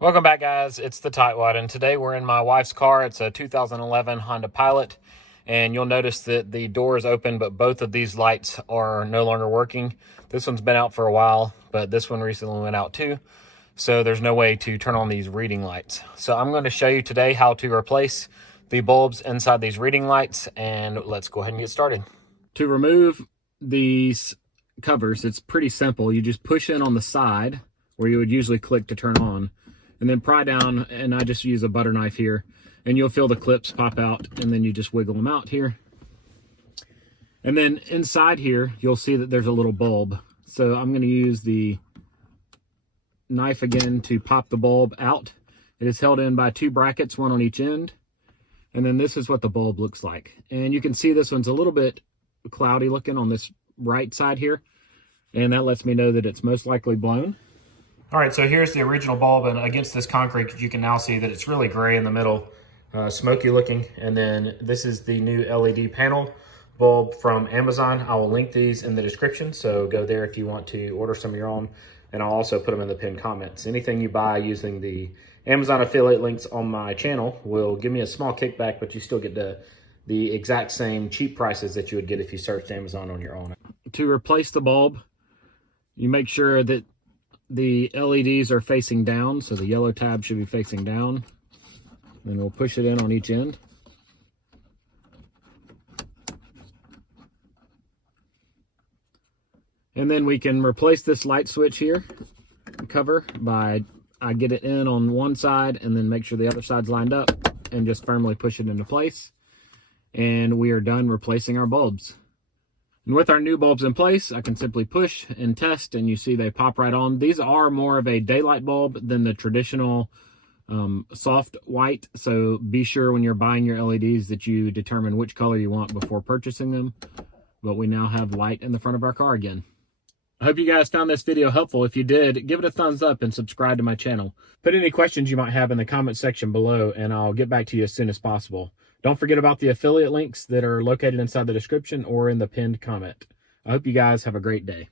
Welcome back, guys. It's the Tightwad, and today we're in my wife's car. It's a 2011 Honda Pilot, and you'll notice that the door is open, but both of these lights are no longer working. This one's been out for a while, but this one recently went out too, so there's no way to turn on these reading lights. So I'm going to show you today how to replace the bulbs inside these reading lights, and let's go ahead and get started. To remove these covers, it's pretty simple. You just push in on the side where you would usually click to turn on, and then pry down, and I just use a butter knife here, and you'll feel the clips pop out, and then you just wiggle them out here. And then inside here, you'll see that there's a little bulb. So I'm going to use the knife again to pop the bulb out. It is held in by two brackets, one on each end. And then this is what the bulb looks like. And you can see this one's a little bit cloudy looking on this right side here. And that lets me know that it's most likely blown. All right, so here's the original bulb, and against this concrete, you can now see that it's really gray in the middle, smoky looking. And then this is the new LED panel bulb from Amazon. I will link these in the description, so go there if you want to order some of your own, and I'll also put them in the pinned comments. Anything you buy using the Amazon affiliate links on my channel will give me a small kickback, but you still get the exact same cheap prices that you would get if you searched Amazon on your own. To replace the bulb, you make sure that the LEDs are facing down, so the yellow tab should be facing down. Then we'll push it in on each end. And then we can replace this light switch here, cover, by I get it in on one side and then make sure the other side's lined up and just firmly push it into place. And we are done replacing our bulbs. And with our new bulbs in place, I can simply push and test, and you see they pop right on. These are more of a daylight bulb than the traditional soft white, so be sure when you're buying your LEDs that you determine which color you want before purchasing them. But we now have light in the front of our car again. I hope you guys found this video helpful. If you did, give it a thumbs up and subscribe to my channel. Put any questions you might have in the comment section below, and I'll get back to you as soon as possible. Don't forget about the affiliate links that are located inside the description or in the pinned comment. I hope you guys have a great day.